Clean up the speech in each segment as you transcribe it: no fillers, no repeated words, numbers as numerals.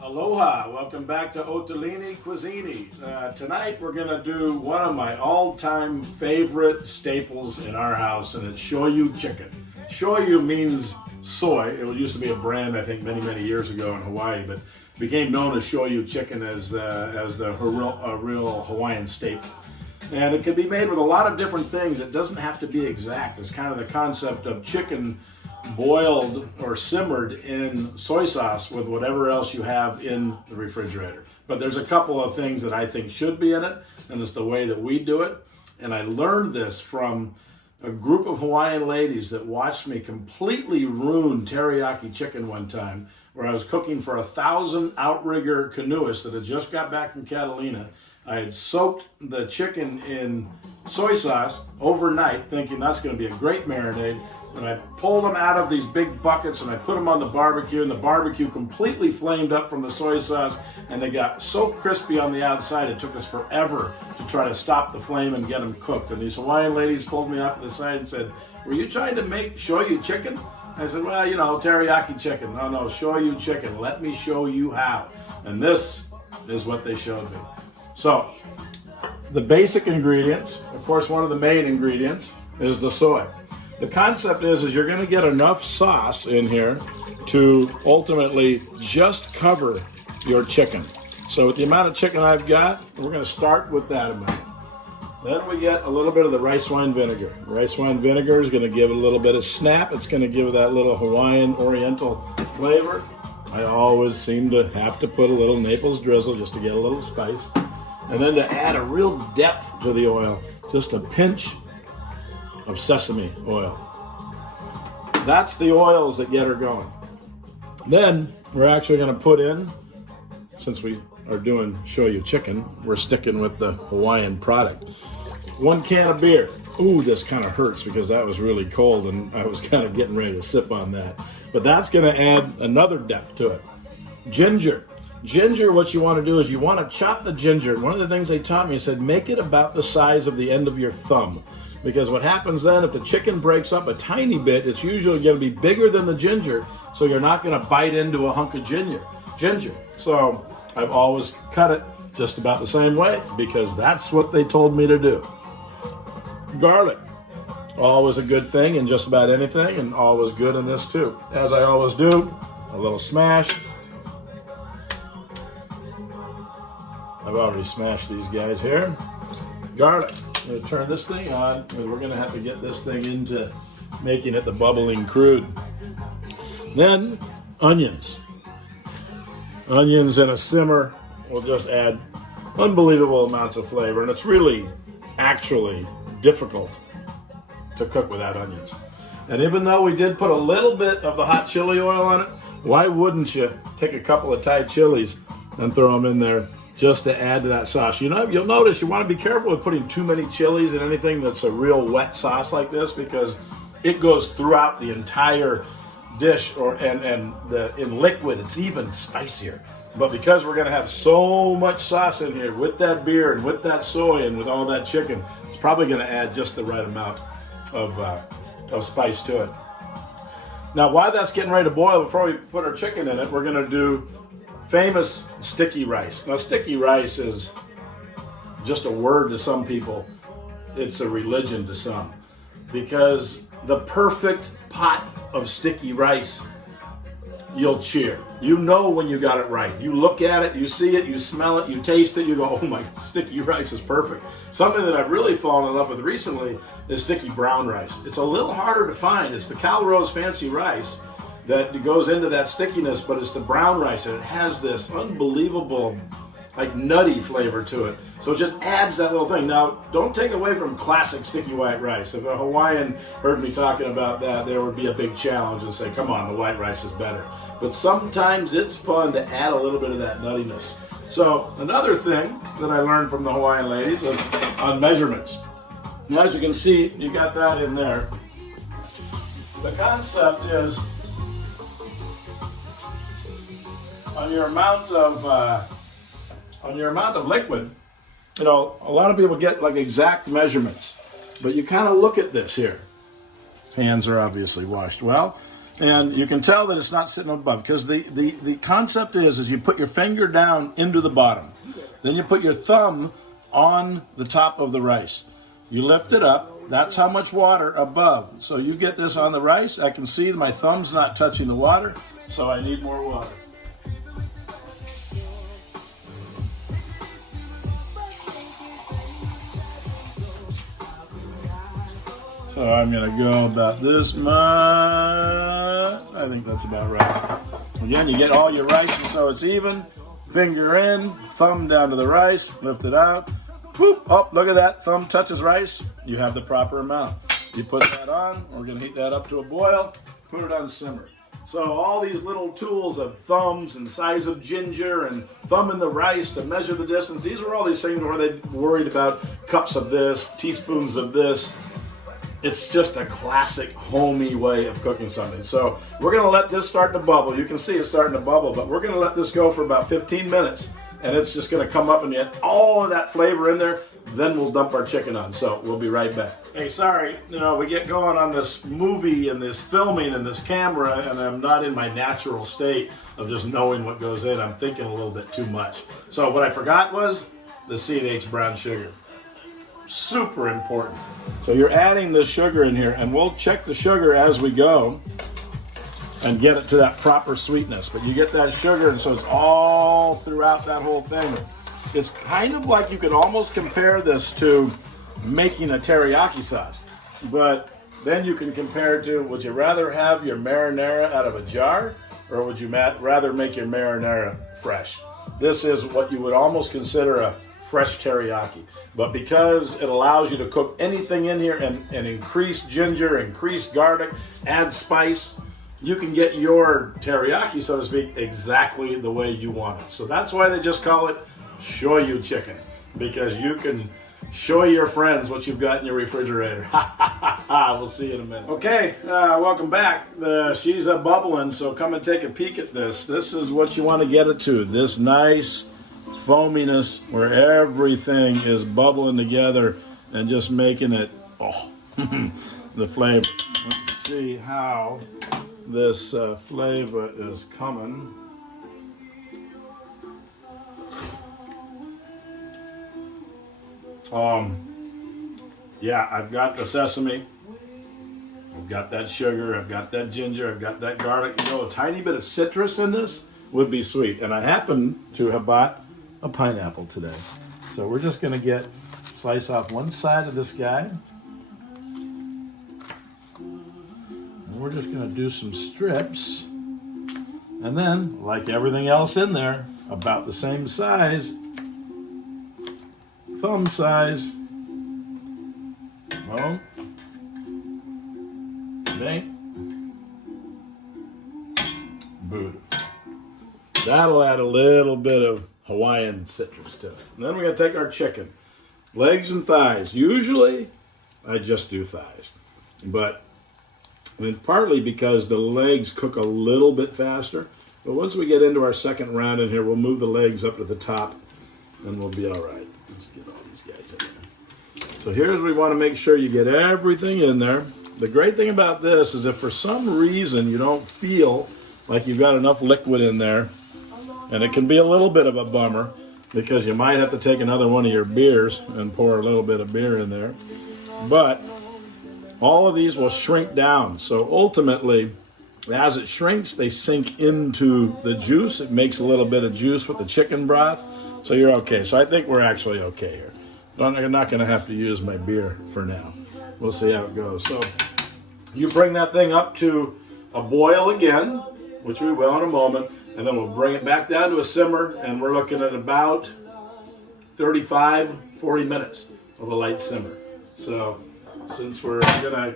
Aloha, welcome back to Ottolini Cuisine. Tonight we're going to do one of my all-time favorite staples in our house, and it's Shoyu Chicken. Shoyu means soy. It used to be a brand, I think, many years ago in Hawaii, but became known as Shoyu Chicken as the real Hawaiian staple. And it can be made with a lot of different things. It doesn't have to be exact. It's kind of the concept of chicken boiled or simmered in soy sauce with whatever else you have in the refrigerator. But there's a couple of things that I think should be in it, and it's the way that we do it. And I learned this from a group of Hawaiian ladies that watched me completely ruin teriyaki chicken one time, where I was cooking for 1,000 outrigger canoeists that had just got back from Catalina. I had soaked the chicken in soy sauce overnight, thinking that's going to be a great marinade. And I pulled them out of these big buckets and I put them on the barbecue, and the barbecue completely flamed up from the soy sauce, and they got so crispy on the outside it took us forever to try to stop the flame and get them cooked. And these Hawaiian ladies pulled me off to the side and said, "Were you trying to make shoyu chicken?" I said, "Well, you know, teriyaki chicken." "No, shoyu chicken. Let me show you how." And this is what they showed me. So, the basic ingredients, of course, one of the main ingredients is the soy. The concept is you're going to get enough sauce in here to ultimately just cover your chicken. So with the amount of chicken I've got, we're going to start with that amount. Then we get a little bit of the rice wine vinegar. Rice wine vinegar is going to give it a little bit of snap. It's going to give it that little Hawaiian oriental flavor. I always seem to have to put a little Naples drizzle just to get a little spice. And then to add a real depth to the oil, just a pinch of sesame oil. That's the oils that get her going. Then we're actually going to put in, since we are doing shoyu chicken, we're sticking with the Hawaiian product. 1 can of beer. Ooh, this kind of hurts because that was really cold and I was kind of getting ready to sip on that. But that's going to add another depth to it. Ginger. Ginger, what you want to do is you want to chop the ginger. One of the things they taught me said, make it about the size of the end of your thumb. Because what happens then, if the chicken breaks up a tiny bit, it's usually going to be bigger than the ginger, so you're not going to bite into a hunk of ginger. So I've always cut it just about the same way, because that's what they told me to do. Garlic, always a good thing in just about anything, and always good in this too. As I always do, a little smash. I've already smashed these guys here. Garlic. I'm going to turn this thing on, and we're going to have to get this thing into making it the bubbling crude. Then, onions. Onions in a simmer will just add unbelievable amounts of flavor, and it's really, actually difficult to cook without onions. And even though we did put a little bit of the hot chili oil on it, why wouldn't you take a couple of Thai chilies and throw them in there just to add to that sauce? You know, you'll notice you want to be careful with putting too many chilies in anything that's a real wet sauce like this, because it goes throughout the entire dish, in liquid it's even spicier. But because we're going to have so much sauce in here with that beer and with that soy and with all that chicken, it's probably going to add just the right amount of spice to it. Now, while that's getting ready to boil, before we put our chicken in it, we're going to do famous sticky rice. Now, sticky rice is just a word to some people. It's a religion to some, because the perfect pot of sticky rice, you'll cheer. You know when you got it right. You look at it, you see it, you smell it, you taste it, you go, "Oh my, sticky rice is perfect." Something that I've really fallen in love with recently is sticky brown rice. It's a little harder to find. It's the Calrose fancy rice that goes into that stickiness, but it's the brown rice, and it has this unbelievable, like, nutty flavor to it. So it just adds that little thing. Now, don't take away from classic sticky white rice. If a Hawaiian heard me talking about that, there would be a big challenge and say, "Come on, the white rice is better." But sometimes it's fun to add a little bit of that nuttiness. So another thing that I learned from the Hawaiian ladies is on measurements. Now, as you can see, you got that in there. The concept is, on your amount of liquid, you know, a lot of people get like exact measurements, but you kind of look at this here. Hands are obviously washed well. And you can tell that it's not sitting above, because the concept is you put your finger down into the bottom. Then you put your thumb on the top of the rice. You lift it up. That's how much water above. So you get this on the rice. I can see my thumb's not touching the water, so I need more water. So I'm going to go about this much. I think that's about right. Again, you get all your rice, and so it's even. Finger in, thumb down to the rice, lift it out. Whoop, oh, look at that. Thumb touches rice. You have the proper amount. You put that on. We're going to heat that up to a boil. Put it on simmer. So all these little tools of thumbs and size of ginger and thumb in the rice to measure the distance, these are all these things where they worried about cups of this, teaspoons of this. It's just a classic homey way of cooking something. So we're going to let this start to bubble. You can see it's starting to bubble, but we're going to let this go for about 15 minutes, and it's just going to come up and get all of that flavor in there. Then we'll dump our chicken on. So we'll be right back. Hey, sorry, we get going on this movie and this filming and this camera, and I'm not in my natural state of just knowing what goes in. I'm thinking a little bit too much. So what I forgot was the C&H brown sugar. Super important. So you're adding the sugar in here, and we'll check the sugar as we go and get it to that proper sweetness. But you get that sugar, and so it's all throughout that whole thing. It's kind of like you could almost compare this to making a teriyaki sauce. But then you can compare it to, would you rather have your marinara out of a jar, or would you rather make your marinara fresh? This is what you would almost consider a fresh teriyaki. But because it allows you to cook anything in here and increase ginger, increase garlic, add spice, you can get your teriyaki, so to speak, exactly the way you want it. So that's why they just call it Shoyu Chicken, because you can show your friends what you've got in your refrigerator. We'll see you in a minute. Okay, welcome back. She's bubbling, so come and take a peek at this. This is what you want to get it to, this nice foaminess where everything is bubbling together and just making it, the flavor. Let's see how this flavor is coming. Yeah, I've got the sesame, I've got that sugar, I've got that ginger, I've got that garlic. A tiny bit of citrus in this would be sweet. And I happen to have bought a pineapple today. So we're just going to slice off one side of this guy. And we're just going to do some strips. And then, like everything else in there, about the same size, thumb size. Oh. Okay. Beautiful. That'll add a little bit of Hawaiian citrus to it. And then we're going to take our chicken. Legs and thighs. Usually, I just do thighs. But, partly because the legs cook a little bit faster. But once we get into our second round in here, we'll move the legs up to the top, and we'll be all right. Let's get all these guys in there. So here's we want to make sure you get everything in there. The great thing about this is if for some reason you don't feel like you've got enough liquid in there, and it can be a little bit of a bummer because you might have to take another one of your beers and pour a little bit of beer in there. But all of these will shrink down. So ultimately, as it shrinks, they sink into the juice. It makes a little bit of juice with the chicken broth. So you're okay. So I think we're actually okay here. I'm not going to have to use my beer for now. We'll see how it goes. So you bring that thing up to a boil again, which we will in a moment. And then we'll bring it back down to a simmer, and we're looking at about 35, 40 minutes of a light simmer. So since we're going to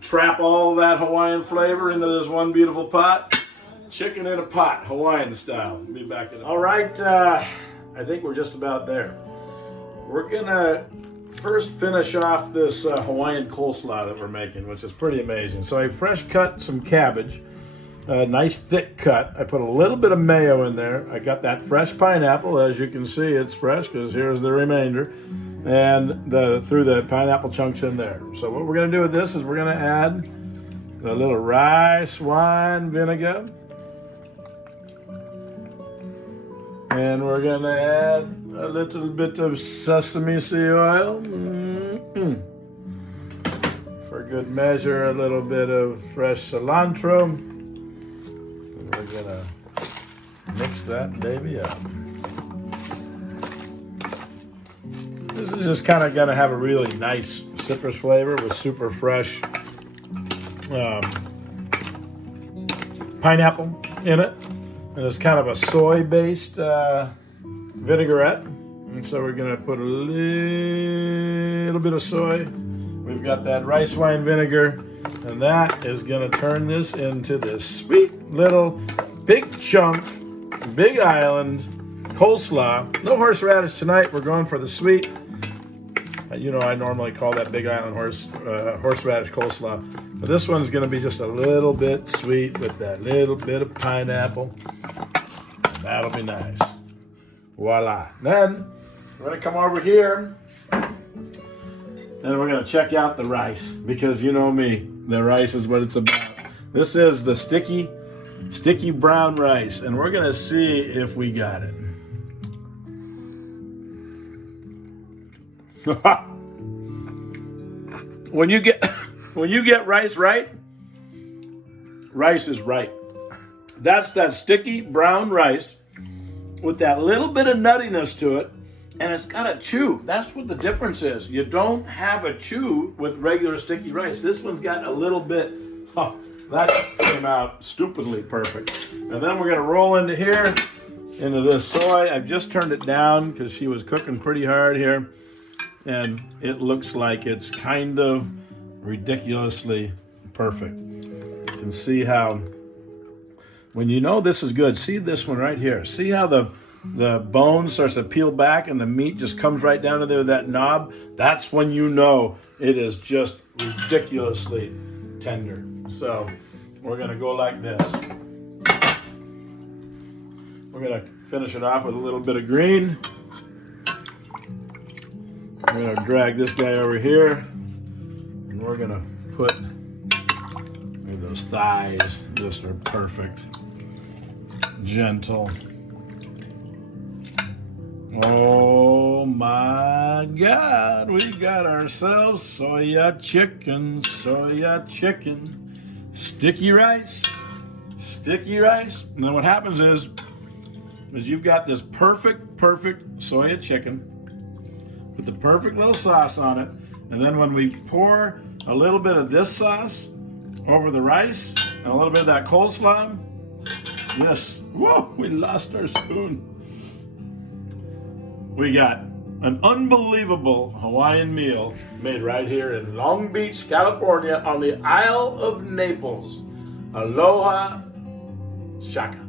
trap all that Hawaiian flavor into this one beautiful pot, chicken in a pot, Hawaiian style. We'll be back in a minute. All right, I think we're just about there. We're going to first finish off this Hawaiian coleslaw that we're making, which is pretty amazing. So I fresh cut some cabbage. A nice thick cut. I put a little bit of mayo in there. I got that fresh pineapple. As you can see, it's fresh because here's the remainder. And through the pineapple chunks in there. So what we're going to do with this is we're going to add a little rice wine vinegar. And we're gonna add a little bit of sesame seed oil. For good measure, a little bit of fresh cilantro. And we're gonna mix that baby up. This is just kind of gonna have a really nice citrus flavor with super fresh pineapple in it. And it's kind of a soy-based vinaigrette. And so we're gonna put a little bit of soy. We've got that rice wine vinegar, and that is gonna turn this into this sweet little big chunk, Big Island coleslaw. No horseradish tonight, we're going for the sweet. You know, I normally call that Big Island horseradish coleslaw. But this one's gonna be just a little bit sweet with that little bit of pineapple. That'll be nice. Voila. Then we're gonna come over here and we're gonna check out the rice, because you know me, the rice is what it's about. This is the sticky brown rice, and we're gonna see if we got it. When you get rice right, rice is right. That's that sticky brown rice with that little bit of nuttiness to it, and it's got a chew. That's what the difference is. You don't have a chew with regular sticky rice. This one's got a little bit. Oh, that came out stupidly perfect. And then we're gonna roll into here, into this soy. I've just turned it down because she was cooking pretty hard here, and it looks like it's kind of ridiculously perfect. You can see how, when you know this is good, see this one right here. See how the bone starts to peel back and the meat just comes right down to there with that knob? That's when you know it is just ridiculously tender. So we're gonna go like this. We're gonna finish it off with a little bit of green. We're gonna drag this guy over here, and we're gonna put, look at those thighs, just are perfect. Gentle. Oh my God, we got ourselves Shoyu chicken, sticky rice. And then what happens is you've got this perfect Shoyu chicken with the perfect little sauce on it. And then when we pour a little bit of this sauce over the rice and a little bit of that coleslaw, yes, whoa, we lost our spoon. We got an unbelievable Hawaiian meal made right here in Long Beach, California on the Isle of Naples. Aloha shaka.